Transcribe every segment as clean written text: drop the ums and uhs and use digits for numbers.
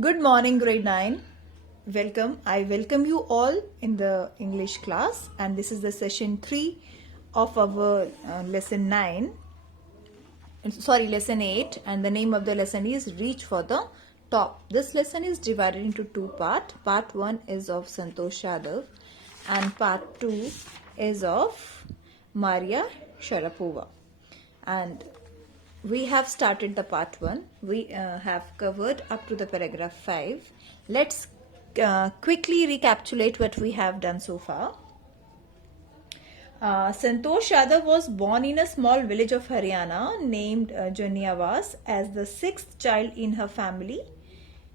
Good morning, grade 9. Welcome. I welcome you all in the English class, and this is the session 3 of our lesson 9. Lesson 8, and the name of the lesson is Reach for the Top. This lesson is divided into two parts. Part 1 is of Santosh Yadav, and part 2 is of Maria Sharapova. And we have started the part 1. We have covered up to the paragraph 5. Let's quickly recapitulate what we have done so far. Santosh Yadav was born in a small village of Haryana named Janiawaz as the sixth child in her family.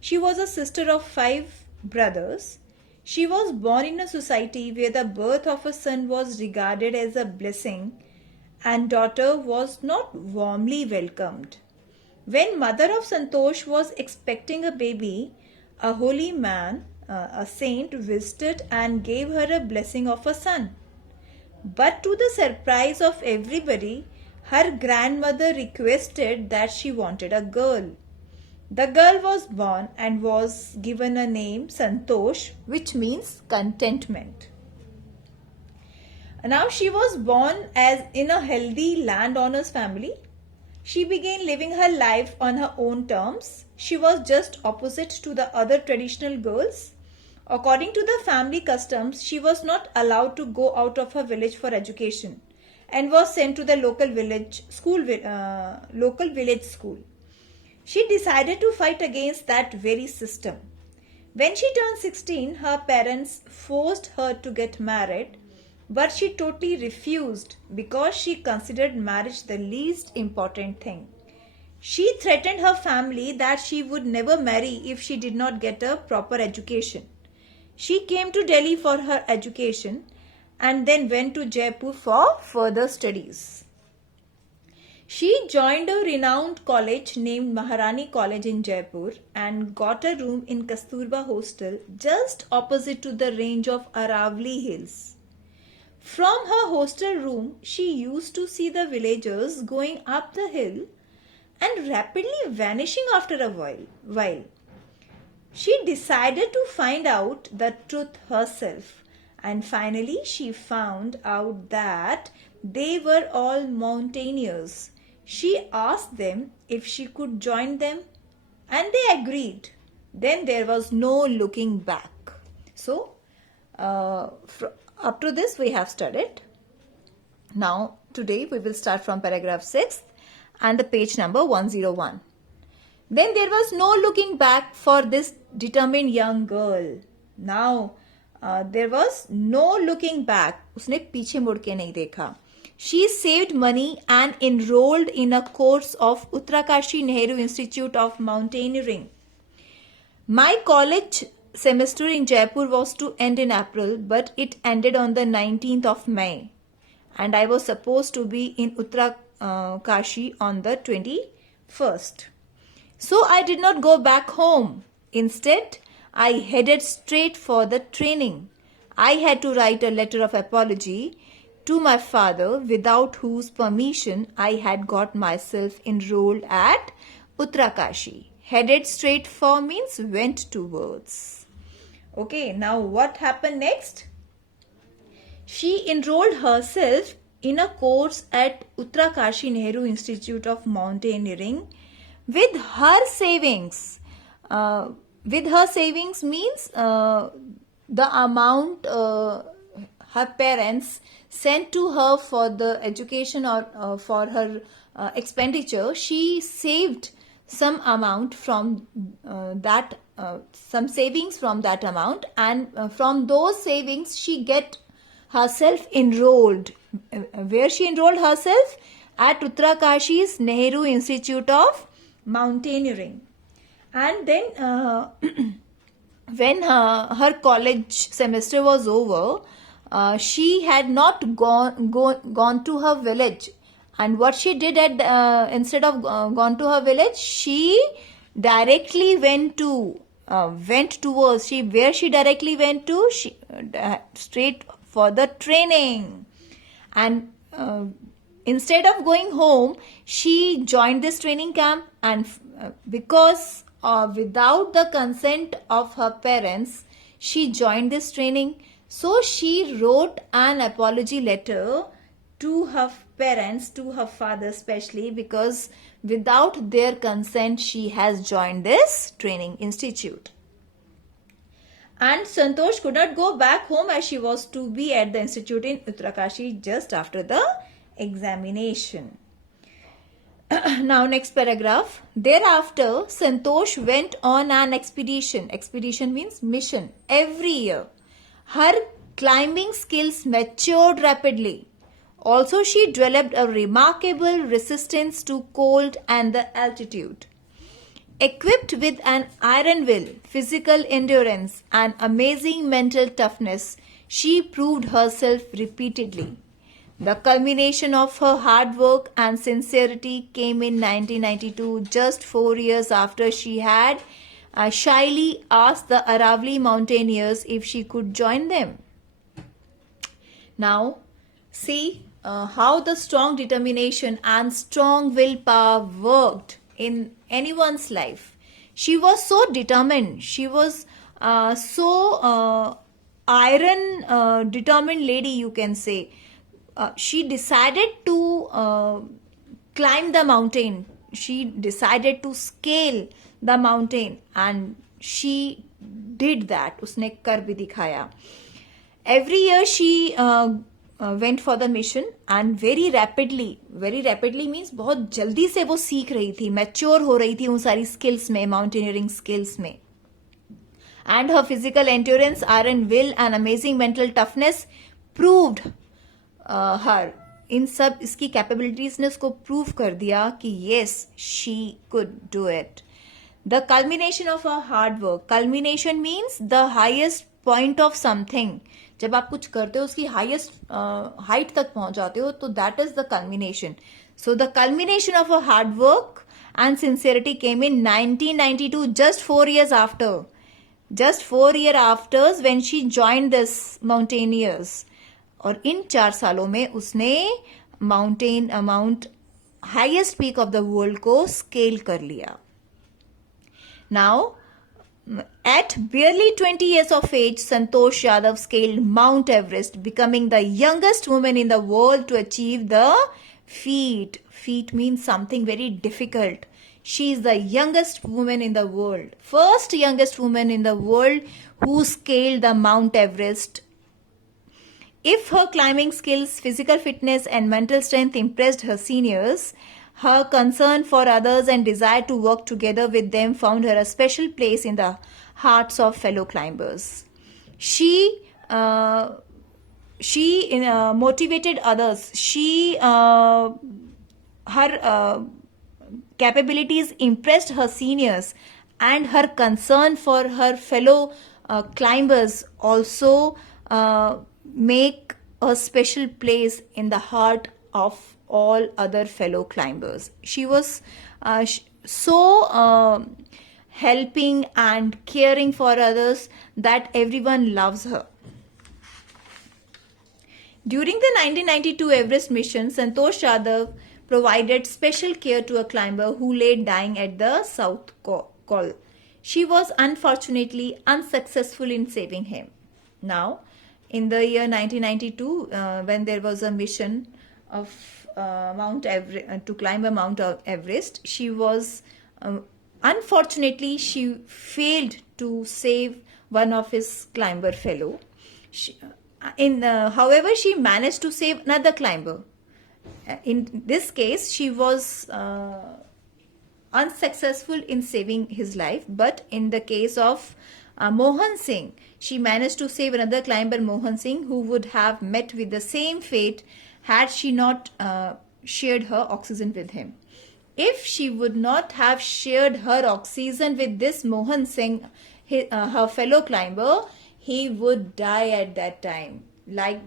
She was a sister of 5 brothers. She was born in a society where the birth of a son was regarded as a blessing and daughter was not warmly welcomed. When mother of Santosh was expecting a baby, a holy man, a saint, visited and gave her a blessing of a son. But to the surprise of everybody, her grandmother requested that she wanted a girl. The girl was born and was given a name Santosh, which means contentment. Now she was born as in a healthy landowner's family. She began living her life on her own terms. She was just opposite to the other traditional girls. According to the family customs, she was not allowed to go out of her village for education and was sent to the local village school. She decided to fight against that very system. When she turned 16, her parents forced her to get married, but she totally refused because she considered marriage the least important thing. She threatened her family that she would never marry if she did not get a proper education. She came to Delhi for her education and then went to Jaipur for further studies. She joined a renowned college named Maharani College in Jaipur and got a room in Kasturba Hostel just opposite to the range of Aravali Hills. From her hostel room, she used to see the villagers going up the hill and rapidly vanishing after a while. She decided to find out the truth herself, and finally she found out that they were all mountaineers. She asked them if she could join them, and they agreed. Then there was no looking back. So, up to this we have studied. Now today we will start from paragraph 6 and the page number 101. Then there was no looking back for this determined young girl. Now there was no looking back. उसने पीछे मुड़ के नहीं देखा. She saved money and enrolled in a course of Uttarkashi Nehru Institute of Mountaineering. My college semester in Jaipur was to end in April, but it ended on the 19th of May, and I was supposed to be in Uttarkashi on the 21st. So I did not go back home. Instead, I headed straight for the training. I had to write a letter of apology to my father, without whose permission I had got myself enrolled at Uttarkashi. Headed straight for means went towards. Okay, now what happened next? She enrolled herself in a course at Uttarkashi Nehru Institute of Mountaineering with her savings. With her savings means the amount her parents sent to her for the education or for her expenditure. She saved some amount from some savings from that amount, and from those savings she get herself enrolled. Where she enrolled herself? At Uttarakashi's Nehru Institute of Mountaineering. And then when her college semester was over, she had not gone to her village. And what she did instead of gone to her village, she directly went towards. She directly went to straight for the training. And instead of going home, she joined this training camp, and because without the consent of her parents, she joined this training. So she wrote an apology letter to her parents, to her father especially, because without their consent, she has joined this training institute. And Santosh could not go back home as she was to be at the institute in Uttarakashi just after the examination. Now next paragraph. Thereafter, Santosh went on an expedition. Expedition means mission. Every year. Her climbing skills matured rapidly. Also, she developed a remarkable resistance to cold and the altitude. Equipped with an iron will, physical endurance, and amazing mental toughness, she proved herself repeatedly. The culmination of her hard work and sincerity came in 1992, just 4 years after she had shyly asked the Aravalli mountaineers if she could join them. Now, see how the strong determination and strong willpower worked in anyone's life. She was so determined. She was so iron determined lady, you can say. She decided to climb the mountain. She decided to scale the mountain, and she did that. उसने कर भी दिखाया. Every year she went for the mission, and very rapidly means बहुत जल्दी से वो सीख रही थी, mature हो रही थी उन सारी skills में, mountaineering skills में. And her physical endurance, iron will and amazing mental toughness proved her. इन सब इसकी कैपेबिलिटीज ने उसको प्रूव कर दिया कि yes, she could do it. The culmination of her hard work. Culmination means the highest point of something. जब आप कुछ करते हो उसकी हाईएस्ट हाइट तक पहुंच जाते हो, तो that is the culmination. So the culmination of a hard work and sincerity came in 1992, just 4 years after. Just 4 years after when she joined this mountaineers. और इन 4 सालों में उसने mount highest peak of the world को scale कर लिया. Now at barely 20 years of age, Santosh Yadav scaled Mount Everest, becoming the youngest woman in the world to achieve the feat. Feat means something very difficult. She is the youngest woman in the world, first youngest woman in the world who scaled the Mount Everest. If her climbing skills, physical fitness, and mental strength impressed her seniors, her concern for others and desire to work together with them found her a special place in the hearts of fellow climbers. She motivated others. Her capabilities impressed her seniors, and her concern for her fellow climbers also make a special place in the heart of all other fellow climbers. She was so helping and caring for others that everyone loves her. During the 1992 Everest mission, Santosh Yadav provided special care to a climber who lay dying at the South Col. She was unfortunately unsuccessful in saving him. Now, in the year 1992, when there was a mission of Mount Everest to climb a Mount Everest, she was unfortunately she failed to save one of his climber fellow. However, she managed to save another climber. In this case, she was unsuccessful in saving his life, but in the case of Mohan Singh, she managed to save another climber, Mohan Singh, who would have met with the same fate had she not shared her oxygen with him. If she would not have shared her oxygen with this Mohan Singh, her fellow climber, he would die at that time, like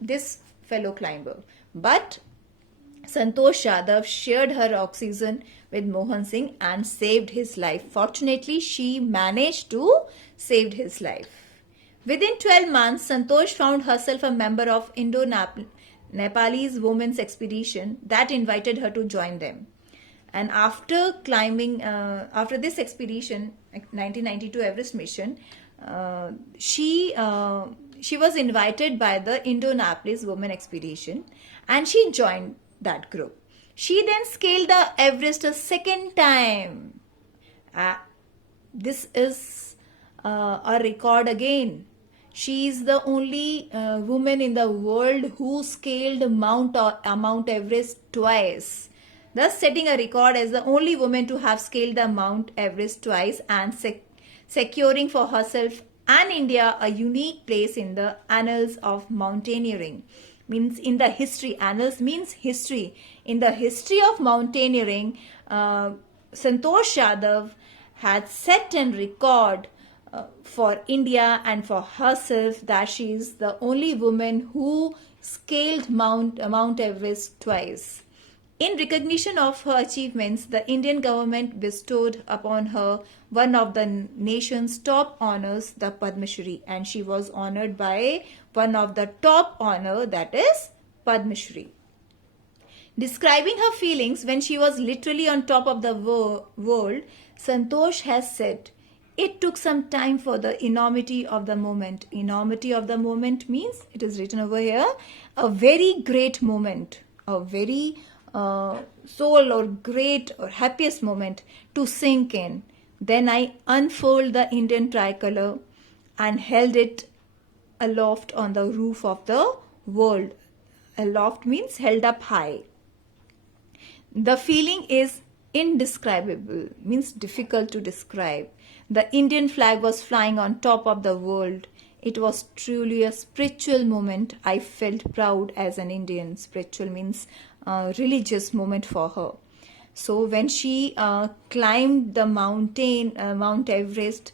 this fellow climber. But Santosh Yadav shared her oxygen with Mohan Singh and saved his life. Fortunately, she managed to save his life. Within 12 months, Santosh found herself a member of Indo-Nepalese women's expedition that invited her to join them. And after climbing, after this expedition, 1992 Everest mission, she was invited by the Indianapolis Women Expedition, and she joined that group. She then scaled the Everest a second time. This is a record again. She is the only woman in the world who scaled Mount Everest twice, thus setting a record as the only woman to have scaled the Mount Everest twice and securing for herself and India a unique place in the annals of mountaineering. Means in the history, annals means history. In the history of mountaineering, Santosh Yadav had set a record for India and for herself that she is the only woman who scaled Mount Everest twice. In recognition of her achievements, the Indian government bestowed upon her one of the nation's top honors, the Padma Shri, and she was honored by one of the top honor, that is Padma Shri. Describing her feelings when she was literally on top of the world, Santosh has said, "It took some time for the enormity of the moment." Enormity of the moment means, it is written over here, a very great moment, a very soul or great or happiest moment to sink in. Then I unfold the Indian tricolor and held it aloft on the roof of the world. Aloft means held up high. The feeling is indescribable, means difficult to describe. The Indian flag was flying on top of the world. It was truly a spiritual moment. I felt proud as an Indian. Spiritual means religious moment for her. So when she climbed the mountain, Mount Everest,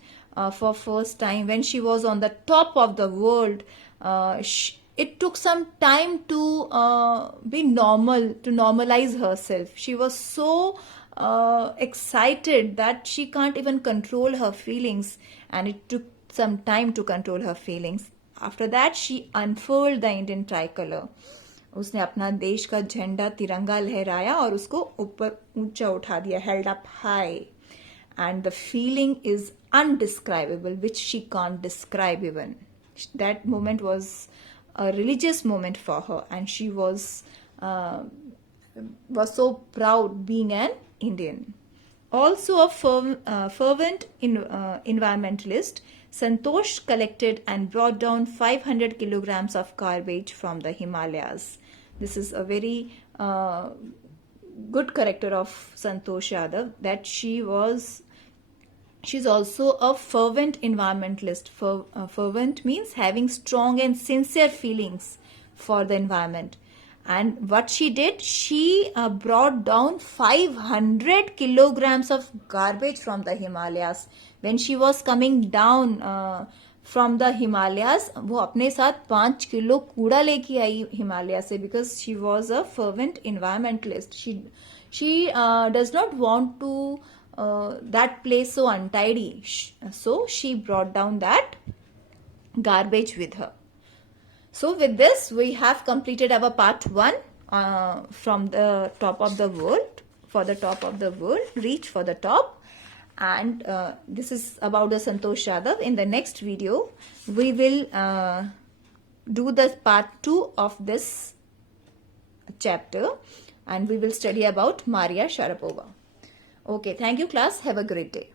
for first time, when she was on the top of the world, it took some time to be normal, to normalize herself. She was so excited that she can't even control her feelings, and it took some time to control her feelings. After that, she unfurled the Indian tricolor. उसने अपना देश का झंडा तिरंगा लहराया और उसको ऊपर ऊंचा उठा दिया, held up high. And the feeling is undescribable, which she can't describe even. That moment was a religious moment for her, and she was so proud being an Indian. Also a fervent environmentalist, Santosh collected and brought down 500 kilograms of garbage from the Himalayas. This is a very good character of Santosh Yadav, that she's also a fervent environmentalist. Fervent means having strong and sincere feelings for the environment. And what she did, she brought down 500 kilograms of garbage from the Himalayas. When she was coming down from the Himalayas, वो अपने साथ 5 kilo कूड़ा लेके आई हिमालय से, because she was a fervent environmentalist. She does not want to that place so untidy, so she brought down that garbage with her. So with this, we have completed our part 1 from the top of the world, for the top of the world, reach for the top. And this is about the Santosh Yadav. In the next video, we will do the part 2 of this chapter, and we will study about Maria Sharapova. Okay, thank you class. Have a great day.